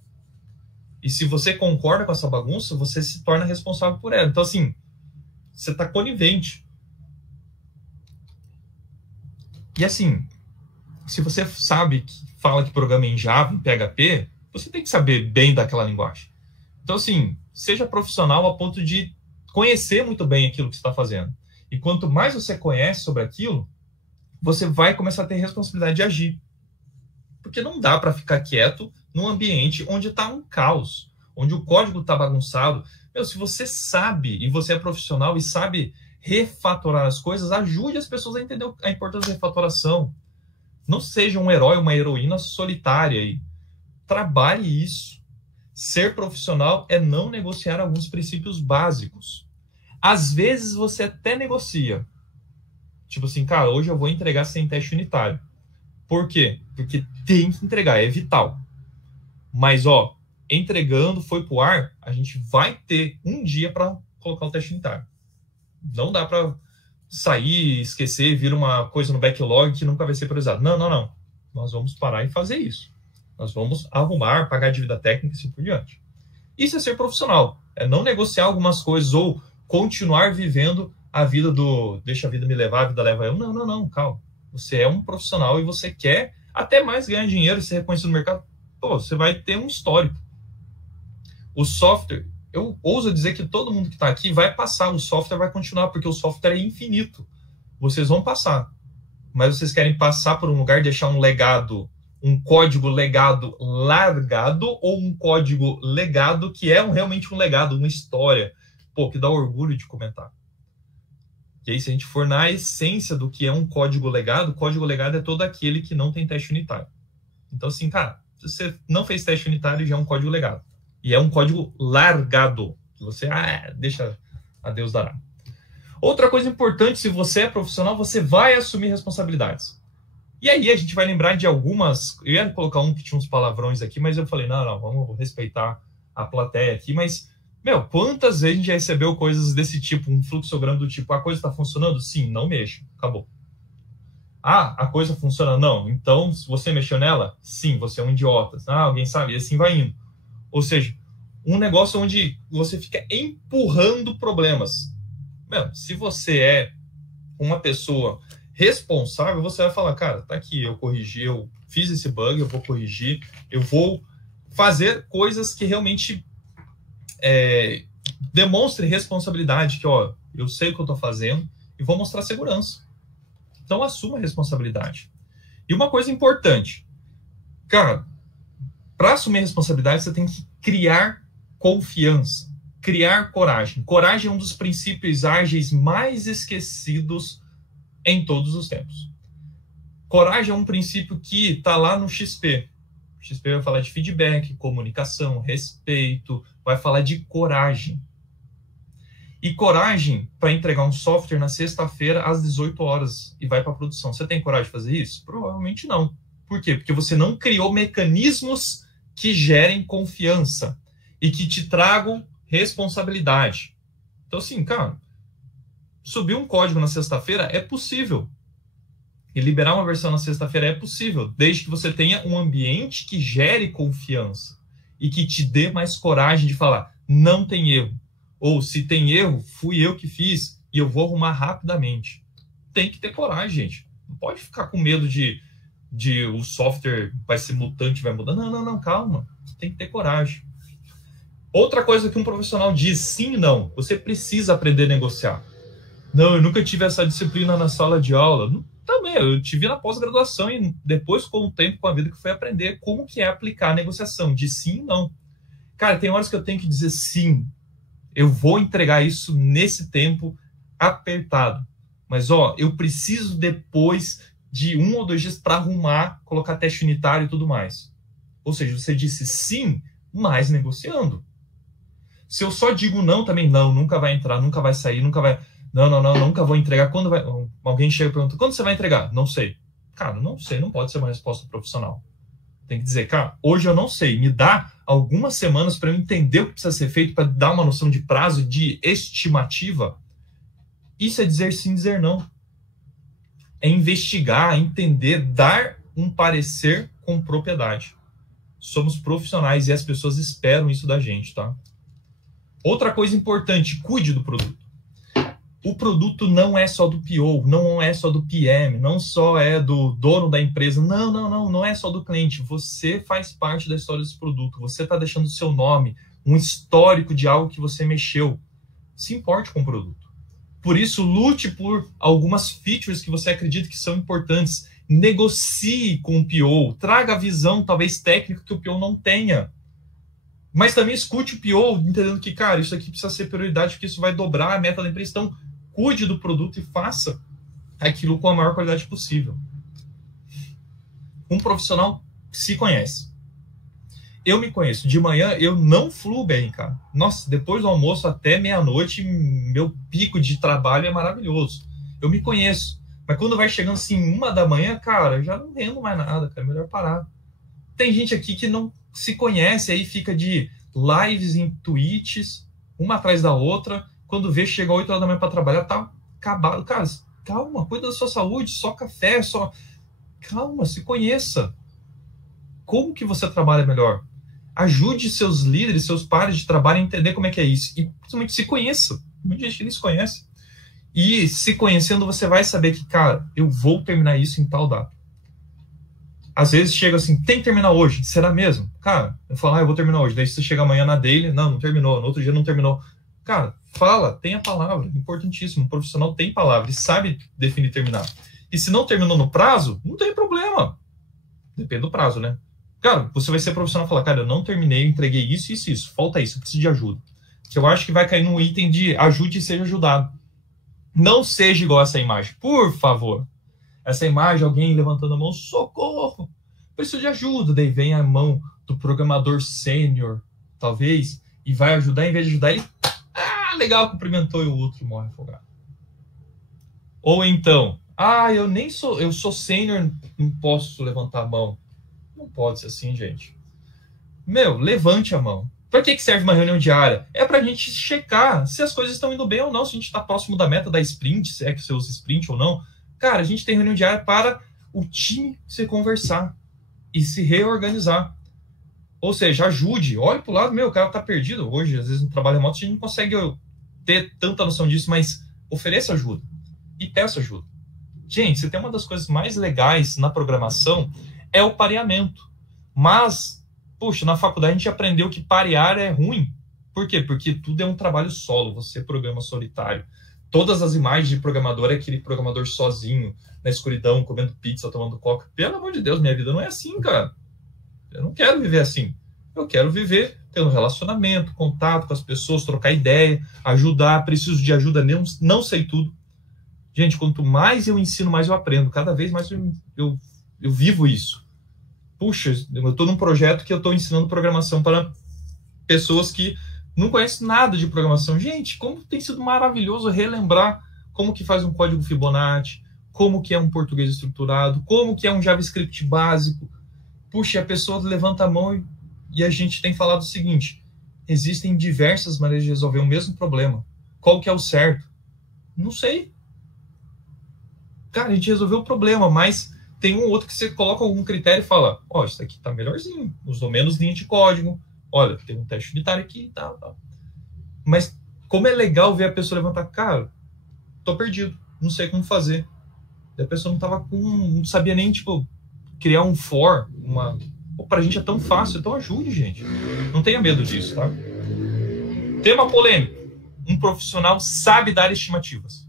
E se você concorda com essa bagunça, você se torna responsável por ela. Então, assim, você está conivente. E assim, se você fala que programa em Java, em PHP, você tem que saber bem daquela linguagem. Então, assim, seja profissional a ponto de conhecer muito bem aquilo que você está fazendo. E quanto mais você conhece sobre aquilo, você vai começar a ter responsabilidade de agir. Porque não dá para ficar quieto num ambiente onde está um caos, onde o código está bagunçado. Se você sabe, e você é profissional e sabe refatorar as coisas, ajude as pessoas a entender a importância da refatoração. Não seja um herói, uma heroína solitária aí. Trabalhe isso. Ser profissional é não negociar alguns princípios básicos. Às vezes você até negocia. Tipo assim, cara, hoje eu vou entregar sem teste unitário. Por quê? Porque tem que entregar, é vital. Mas, entregando, foi pro ar, a gente vai ter um dia para colocar o teste unitário. Não dá para sair, esquecer, vir uma coisa no backlog que nunca vai ser priorizado. Não. Nós vamos parar e fazer isso. Nós vamos arrumar, pagar dívida técnica e assim por diante. Isso é ser profissional. É não negociar algumas coisas ou continuar vivendo a vida do deixa a vida me levar, a vida leva eu. Não, calma. Você é um profissional e você quer até mais ganhar dinheiro e ser reconhecido no mercado. Você vai ter um histórico. O software, eu ouso dizer que todo mundo que está aqui vai passar, o software vai continuar, porque o software é infinito. Vocês vão passar. Mas vocês querem passar por um lugar, deixar um legado, um código legado largado ou um código legado que é realmente um legado, uma história, pô, que dá orgulho de comentar. E aí, se a gente for na essência do que é um código legado, o código legado é todo aquele que não tem teste unitário. Então, assim, cara, se você não fez teste unitário, já é um código legado. E é um código largado, que você, deixa a Deus dará. Outra coisa importante, se você é profissional, você vai assumir responsabilidades. E aí a gente vai lembrar de algumas... Eu ia colocar um que tinha uns palavrões aqui, mas eu falei, não, vamos respeitar a plateia aqui. Mas, quantas vezes a gente já recebeu coisas desse tipo, um fluxograma do tipo, a coisa está funcionando? Sim, não mexa, acabou. A coisa funciona? Não. Então, se você mexeu nela? Sim, você é um idiota. Alguém sabe? E assim vai indo. Ou seja, um negócio onde você fica empurrando problemas. Se você é uma pessoa responsável, você vai falar, cara, tá aqui, eu corrigi, eu fiz esse bug, eu vou corrigir, eu vou fazer coisas que realmente demonstrem responsabilidade, que, eu sei o que eu tô fazendo e vou mostrar segurança. Então, assuma a responsabilidade. E uma coisa importante, cara, para assumir a responsabilidade, você tem que criar confiança, criar coragem. Coragem é um dos princípios ágeis mais esquecidos em todos os tempos. Coragem é um princípio que está lá no XP. O XP vai falar de feedback, comunicação, respeito, vai falar de coragem. E coragem para entregar um software na sexta-feira às 18 horas e vai para a produção. Você tem coragem de fazer isso? Provavelmente não. Por quê? Porque você não criou mecanismos que gerem confiança e que te tragam responsabilidade. Então, assim, cara, subir um código na sexta-feira é possível. E liberar uma versão na sexta-feira é possível, desde que você tenha um ambiente que gere confiança e que te dê mais coragem de falar, não tem erro. Ou, se tem erro, fui eu que fiz e eu vou arrumar rapidamente. Tem que ter coragem, gente. Não pode ficar com medo de o software vai ser mutante, vai mudar. Não, calma. Tem que ter coragem. Outra coisa que um profissional diz, sim e não. Você precisa aprender a negociar. Não, eu nunca tive essa disciplina na sala de aula. Também, eu tive na pós-graduação e depois, com o tempo, com a vida, que foi aprender como que é aplicar a negociação, de sim e não. Cara, tem horas que eu tenho que dizer sim. Eu vou entregar isso nesse tempo apertado. Mas, eu preciso depois de 1 ou 2 dias para arrumar, colocar teste unitário e tudo mais. Ou seja, você disse sim, mas negociando. Se eu só digo não, também não, nunca vai entrar, nunca vai sair, nunca vai... Não, nunca vou entregar. Quando vai... Alguém chega e pergunta, quando você vai entregar? Não sei. Cara, não sei, não pode ser uma resposta profissional. Tem que dizer, cara, hoje eu não sei, me dá algumas semanas para eu entender o que precisa ser feito, para dar uma noção de prazo, de estimativa. Isso é dizer sim, dizer não. É investigar, entender, dar um parecer com propriedade. Somos profissionais e as pessoas esperam isso da gente, tá? Outra coisa importante, cuide do produto. O produto não é só do PO, não é só do PM, não só é do dono da empresa. Não é só do cliente. Você faz parte da história desse produto. Você está deixando o seu nome, um histórico de algo que você mexeu. Se importe com o produto. Por isso, lute por algumas features que você acredita que são importantes. Negocie com o PO. Traga a visão, talvez técnica, que o PO não tenha. Mas também escute o PO, entendendo que, cara, isso aqui precisa ser prioridade, porque isso vai dobrar a meta da empresa. Então, cuide do produto e faça aquilo com a maior qualidade possível. Um profissional se conhece. Eu me conheço. De manhã, eu não fluo bem, cara. Nossa, depois do almoço até meia-noite, meu pico de trabalho é maravilhoso. Eu me conheço. Mas quando vai chegando assim, 1 da manhã, cara, eu já não rendo mais nada, cara. É melhor parar. Tem gente aqui que não se conhece, aí fica de lives em tweets, uma atrás da outra. Quando vê, chega 8 horas da manhã para trabalhar, tá acabado. Cara, calma, cuida da sua saúde, só café, só... Calma, se conheça. Como que você trabalha melhor? Ajude seus líderes, seus pares de trabalho a entender como é que é isso. E principalmente se conheça. Muita gente nem se conhece. E se conhecendo, você vai saber que, cara, eu vou terminar isso em tal data. Às vezes chega assim, tem que terminar hoje. Será mesmo? Cara, eu falo, eu vou terminar hoje. Daí você chega amanhã na daily, não terminou. No outro dia não terminou. Cara, fala, tem a palavra. Importantíssimo. Um profissional tem palavra e sabe definir terminar. E se não terminou no prazo, não tem problema. Depende do prazo, né? Cara, você vai ser profissional e falar, cara, eu não terminei, eu entreguei isso, isso, isso. Falta isso, eu preciso de ajuda. Que eu acho que vai cair num item de ajude e seja ajudado. Não seja igual essa imagem, por favor. Essa imagem, alguém levantando a mão, socorro, preciso de ajuda. Daí vem a mão do programador sênior, talvez, e vai ajudar, em vez de ajudar ele, legal, cumprimentou e o outro morre afogado. Ou então, eu sou sênior, não posso levantar a mão. Não pode ser assim, gente. Levante a mão. Para que serve uma reunião diária? É para a gente checar se as coisas estão indo bem ou não, se a gente está próximo da meta da sprint, se é que você usa sprint ou não. Cara, a gente tem reunião diária para o time se conversar e se reorganizar. Ou seja, ajude, olhe para o lado, o cara está perdido. Hoje, às vezes, no trabalho remoto, a gente não consegue ter tanta noção disso, mas ofereça ajuda e peça ajuda. Gente, você tem uma das coisas mais legais na programação é o pareamento. Mas, puxa, na faculdade a gente aprendeu que parear é ruim. Por quê? Porque tudo é um trabalho solo, você programa solitário. Todas as imagens de programador é aquele programador sozinho, na escuridão, comendo pizza, tomando coca. Pelo amor de Deus, minha vida não é assim, cara. Eu não quero viver assim. Eu quero viver tendo relacionamento, contato com as pessoas, trocar ideia, ajudar, preciso de ajuda, não sei tudo. Gente, quanto mais eu ensino, mais eu aprendo. Cada vez mais eu vivo isso. Puxa, eu estou num projeto que eu estou ensinando programação para pessoas que não conhecem nada de programação. Gente, como tem sido maravilhoso relembrar como que faz um código Fibonacci, como que é um português estruturado, como que é um JavaScript básico. Puxa, a pessoa levanta a mão e a gente tem falado o seguinte, existem diversas maneiras de resolver o mesmo problema. Qual que é o certo? Não sei. Cara, a gente resolveu o problema, mas tem um outro que você coloca algum critério e fala, isso aqui tá melhorzinho, usou menos linha de código, olha, tem um teste unitário aqui e tal. Mas como é legal ver a pessoa levantar, cara, tô perdido, não sei como fazer. E a pessoa não sabia nem, criar um for, pra gente é tão fácil, então ajude, gente. Não tenha medo disso, tá? Tema polêmico. Um profissional sabe dar estimativas.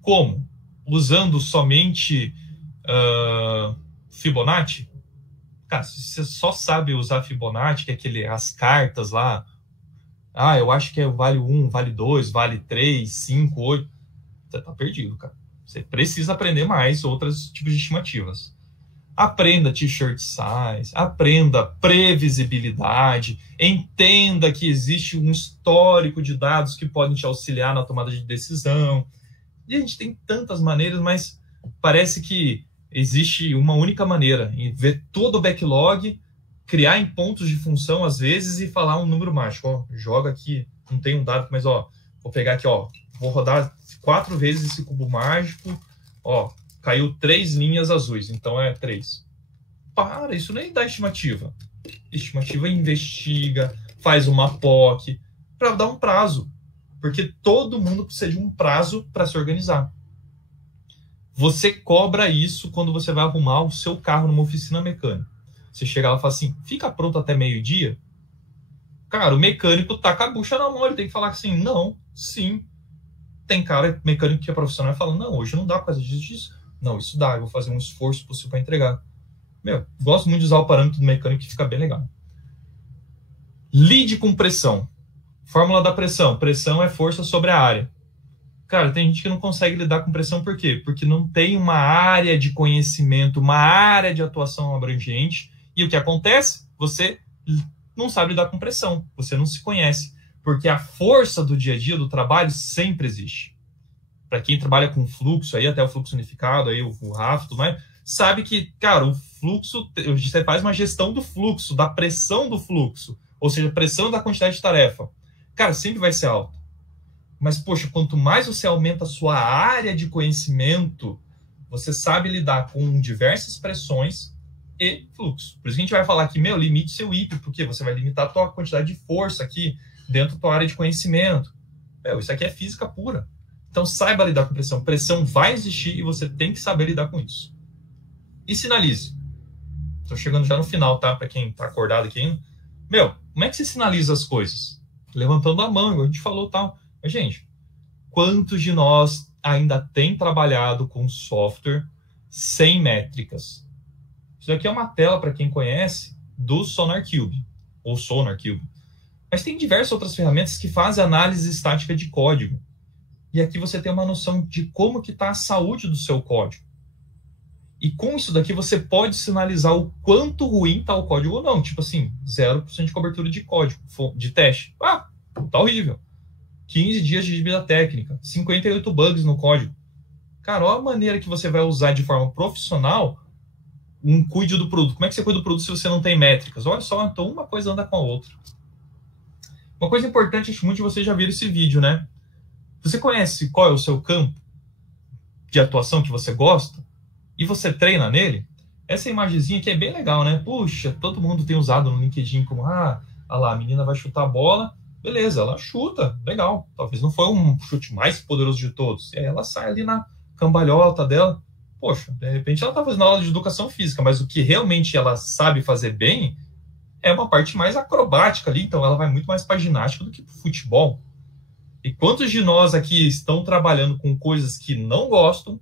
Como? Usando somente Fibonacci? Cara, se você só sabe usar Fibonacci, que é as cartas lá, eu acho que é vale 1, vale 2, vale 3, 5, 8, você tá perdido, cara. Você precisa aprender mais outros tipos de estimativas. Aprenda t-shirt size, aprenda previsibilidade, entenda que existe um histórico de dados que podem te auxiliar na tomada de decisão. E a gente tem tantas maneiras, mas parece que existe uma única maneira, em ver todo o backlog, criar em pontos de função às vezes e falar um número mágico. Joga aqui, não tem um dado, mas vou pegar aqui, vou rodar 4 vezes esse cubo mágico, caiu 3 linhas azuis, então é 3. Isso nem dá estimativa. Estimativa investiga, faz uma POC, para dar um prazo. Porque todo mundo precisa de um prazo para se organizar. Você cobra isso quando você vai arrumar o seu carro numa oficina mecânica. Você chega lá e fala assim, fica pronto até meio-dia? Cara, o mecânico tá com a bucha na mão, ele tem que falar assim, não, sim. Tem cara mecânico que é profissional e fala, não, hoje não dá por causa disso. Não, isso dá, eu vou fazer um esforço possível para entregar. Gosto muito de usar o parâmetro do mecânico que fica bem legal. Lide com pressão. Fórmula da pressão. Pressão é força sobre a área. Cara, tem gente que não consegue lidar com pressão por quê? Porque não tem uma área de conhecimento, uma área de atuação abrangente. E o que acontece? Você não sabe lidar com pressão. Você não se conhece. Porque a força do dia a dia, do trabalho, sempre existe. Para quem trabalha com fluxo, aí até o fluxo unificado, aí o RAF, tudo mais, sabe que, cara, o fluxo, você faz uma gestão do fluxo, da pressão do fluxo, ou seja, pressão da quantidade de tarefa. Cara, sempre vai ser alto. Mas, poxa, quanto mais você aumenta a sua área de conhecimento, você sabe lidar com diversas pressões e fluxo. Por isso que a gente vai falar aqui, limite seu IP, porque você vai limitar a tua quantidade de força aqui dentro da tua área de conhecimento. Isso aqui é física pura. Então, saiba lidar com pressão. Pressão vai existir e você tem que saber lidar com isso. E sinalize. Estou chegando já no final, tá? Para quem está acordado aqui. Como é que você sinaliza as coisas? Levantando a mão, igual a gente falou, tal. Mas, gente, quantos de nós ainda tem trabalhado com software sem métricas? Isso daqui é uma tela, para quem conhece, do SonarQube, ou SonarQube. Mas tem diversas outras ferramentas que fazem análise estática de código. E aqui você tem uma noção de como que está a saúde do seu código. E com isso daqui você pode sinalizar o quanto ruim está o código ou não. Tipo assim, 0% de cobertura de código, de teste. Ah, tá horrível. 15 dias de vida técnica, 58 bugs no código. Cara, olha a maneira que você vai usar de forma profissional um cuide do produto. Como é que você cuida do produto se você não tem métricas? Olha só, então uma coisa anda com a outra. Uma coisa importante, acho que muitos de vocês já viram esse vídeo, né? Você conhece qual é o seu campo de atuação que você gosta? E você treina nele? Essa imagenzinha aqui é bem legal, né? Puxa, todo mundo tem usado no LinkedIn como, olha lá, a menina vai chutar a bola. Beleza, ela chuta, legal. Talvez não foi um chute mais poderoso de todos. E aí ela sai ali na cambalhota dela. Poxa, de repente ela está fazendo aula de educação física, mas o que realmente ela sabe fazer bem é uma parte mais acrobática ali. Então ela vai muito mais para ginástica do que para futebol. E quantos de nós aqui estão trabalhando com coisas que não gostam,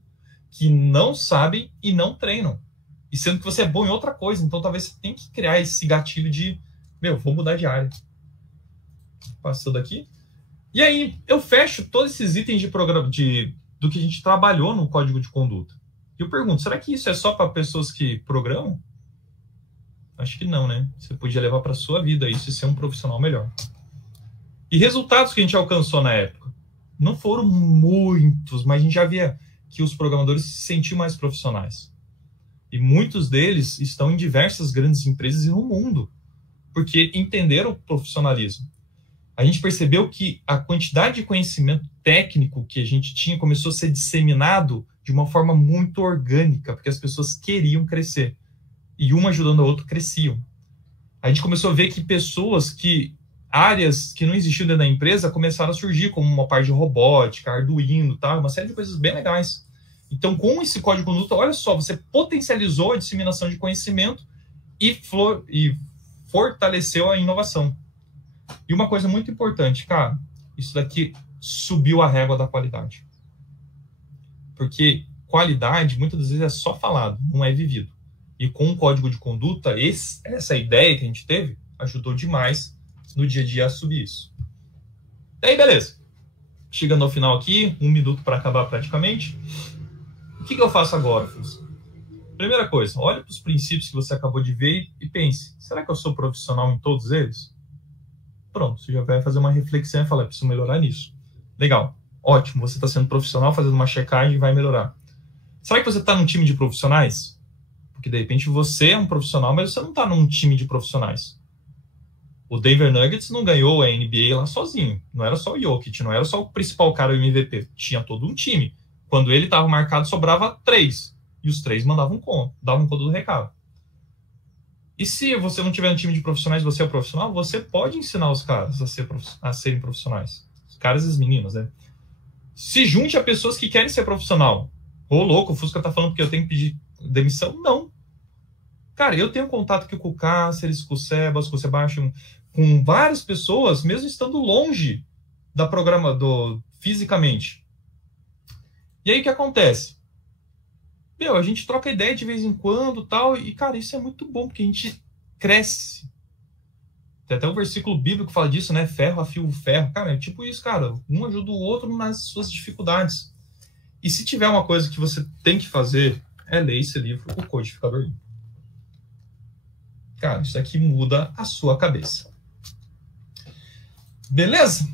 que não sabem e não treinam? E sendo que você é bom em outra coisa. Então talvez você tenha que criar esse gatilho de, vou mudar de área. Passando aqui. E aí eu fecho todos esses itens de programa do que a gente trabalhou no código de conduta. E eu pergunto, será que isso é só para pessoas que programam? Acho que não, né? Você podia levar para a sua vida isso e ser um profissional melhor. E resultados que a gente alcançou na época? Não foram muitos, mas a gente já via que os programadores se sentiam mais profissionais. E muitos deles estão em diversas grandes empresas e no mundo, porque entenderam o profissionalismo. A gente percebeu que a quantidade de conhecimento técnico que a gente tinha começou a ser disseminado de uma forma muito orgânica, porque as pessoas queriam crescer. E uma ajudando a outra cresciam. A gente começou a ver que áreas que não existiam dentro da empresa começaram a surgir, como uma parte de robótica, Arduino, tá? Uma série de coisas bem legais. Então, com esse código de conduta, olha só, você potencializou a disseminação de conhecimento e fortaleceu a inovação. E uma coisa muito importante, cara, isso daqui subiu a régua da qualidade. Porque qualidade, muitas das vezes, é só falado, não é vivido. E com o código de conduta, essa ideia que a gente teve, ajudou demais no dia a dia a subir isso. E aí, beleza. Chegando ao final aqui, 1 minuto para acabar praticamente. O que eu faço agora, Fusca? Primeira coisa, olhe para os princípios que você acabou de ver e pense, será que eu sou profissional em todos eles? Pronto, você já vai fazer uma reflexão e falar, preciso melhorar nisso. Legal, ótimo, você está sendo profissional, fazendo uma checagem e vai melhorar. Será que você está num time de profissionais? Porque de repente você é um profissional, mas você não está num time de profissionais. O Denver Nuggets não ganhou a NBA lá sozinho. Não era só o Jokic, não era só o principal cara, o MVP. Tinha todo um time. Quando ele estava marcado, sobrava 3. E os 3 davam conta do recado. E se você não tiver um time de profissionais, você é profissional, você pode ensinar os caras a serem profissionais. Os caras e as meninas, né? Se junte a pessoas que querem ser profissional. Ô, louco, o Fusca tá falando porque eu tenho que pedir demissão? Não. Cara, eu tenho contato aqui com o Cáceres, com o Sebas, com o Sebastião, com várias pessoas, mesmo estando longe da fisicamente. E aí o que acontece? A gente troca ideia de vez em quando, tal, e cara, isso é muito bom, porque a gente cresce. Tem até um versículo bíblico que fala disso, né? Ferro afia o ferro. Cara, é tipo isso, cara. Um ajuda o outro nas suas dificuldades. E se tiver uma coisa que você tem que fazer, é ler esse livro, O Codificador Limpo. Cara, isso aqui muda a sua cabeça. Beleza?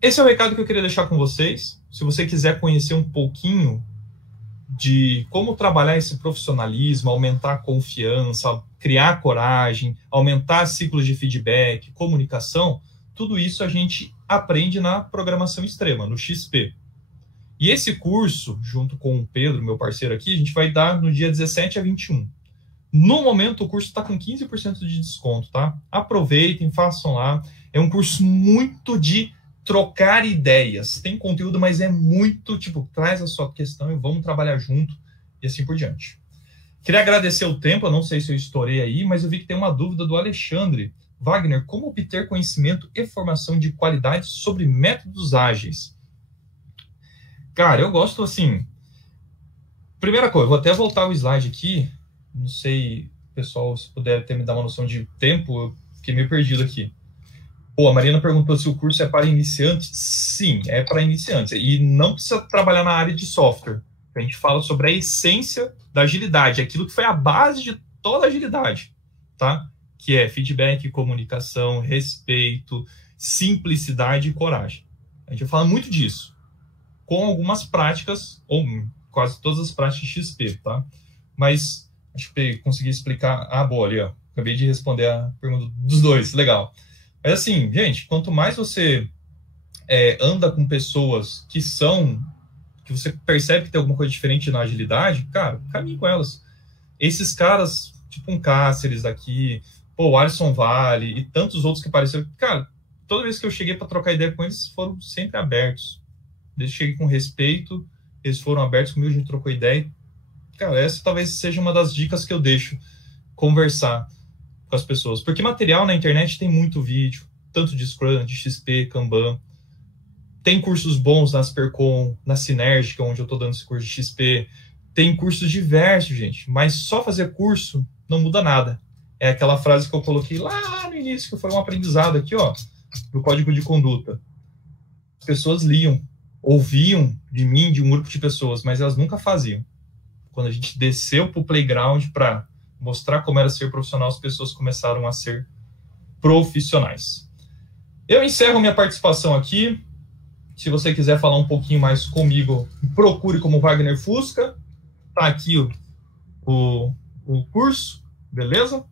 Esse é o recado que eu queria deixar com vocês. Se você quiser conhecer um pouquinho de como trabalhar esse profissionalismo, aumentar a confiança, criar coragem, aumentar ciclos de feedback, comunicação, tudo isso a gente aprende na programação extrema, no XP. E esse curso, junto com o Pedro, meu parceiro aqui, a gente vai dar no dia 17 a 21. No momento, o curso está com 15% de desconto, tá? Aproveitem, façam lá. É um curso muito de trocar ideias. Tem conteúdo, mas é muito, traz a sua questão e vamos trabalhar junto e assim por diante. Queria agradecer o tempo, eu não sei se eu estourei aí, mas eu vi que tem uma dúvida do Alexandre. Wagner, como obter conhecimento e formação de qualidade sobre métodos ágeis? Cara, eu gosto assim... Primeira coisa, vou até voltar o slide aqui. Não sei, pessoal, se puder me dar uma noção de tempo, eu fiquei meio perdido aqui. Pô, a Marina perguntou se o curso é para iniciantes. Sim, é para iniciantes. E não precisa trabalhar na área de software. A gente fala sobre a essência da agilidade, aquilo que foi a base de toda a agilidade, tá? Que é feedback, comunicação, respeito, simplicidade e coragem. A gente vai falar muito disso, com algumas práticas, ou quase todas as práticas XP, tá? Mas acho que consegui explicar. Ah, boa, ali, ó. Acabei de responder a pergunta dos dois, legal. Mas assim, gente, quanto mais você anda com pessoas que você percebe que tem alguma coisa diferente na agilidade, cara, caminhe com elas. Esses caras, tipo um Cáceres daqui, pô, o Alisson Vale e tantos outros que apareceram, cara, toda vez que eu cheguei para trocar ideia com eles, foram sempre abertos. Desde que cheguei com respeito, eles foram abertos comigo, a gente trocou ideia. Cara, essa talvez seja uma das dicas que eu deixo, conversar com as pessoas. Porque material na internet tem muito vídeo, tanto de Scrum, de XP, Kanban. Tem cursos bons na Aspercom, na Sinérgica, onde eu estou dando esse curso de XP. Tem cursos diversos, gente. Mas só fazer curso não muda nada. É aquela frase que eu coloquei lá no início, que foi um aprendizado aqui, ó, do Código de Conduta. As pessoas liam, ouviam de mim, de um grupo de pessoas, mas elas nunca faziam. Quando a gente desceu para o playground para mostrar como era ser profissional, as pessoas começaram a ser profissionais. Eu encerro minha participação aqui. Se você quiser falar um pouquinho mais comigo, procure como Wagner Fusca. Tá aqui o curso, beleza?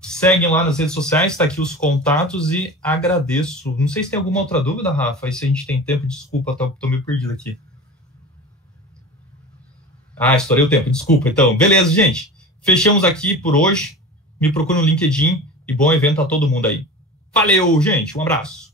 Seguem lá nas redes sociais, tá aqui os contatos e agradeço. Não sei se tem alguma outra dúvida, Rafa, aí se a gente tem tempo, desculpa, tô meio perdido aqui. Ah, estourei o tempo, desculpa. Então, beleza, gente. Fechamos aqui por hoje. Me procura no LinkedIn e bom evento a todo mundo aí. Valeu, gente. Um abraço.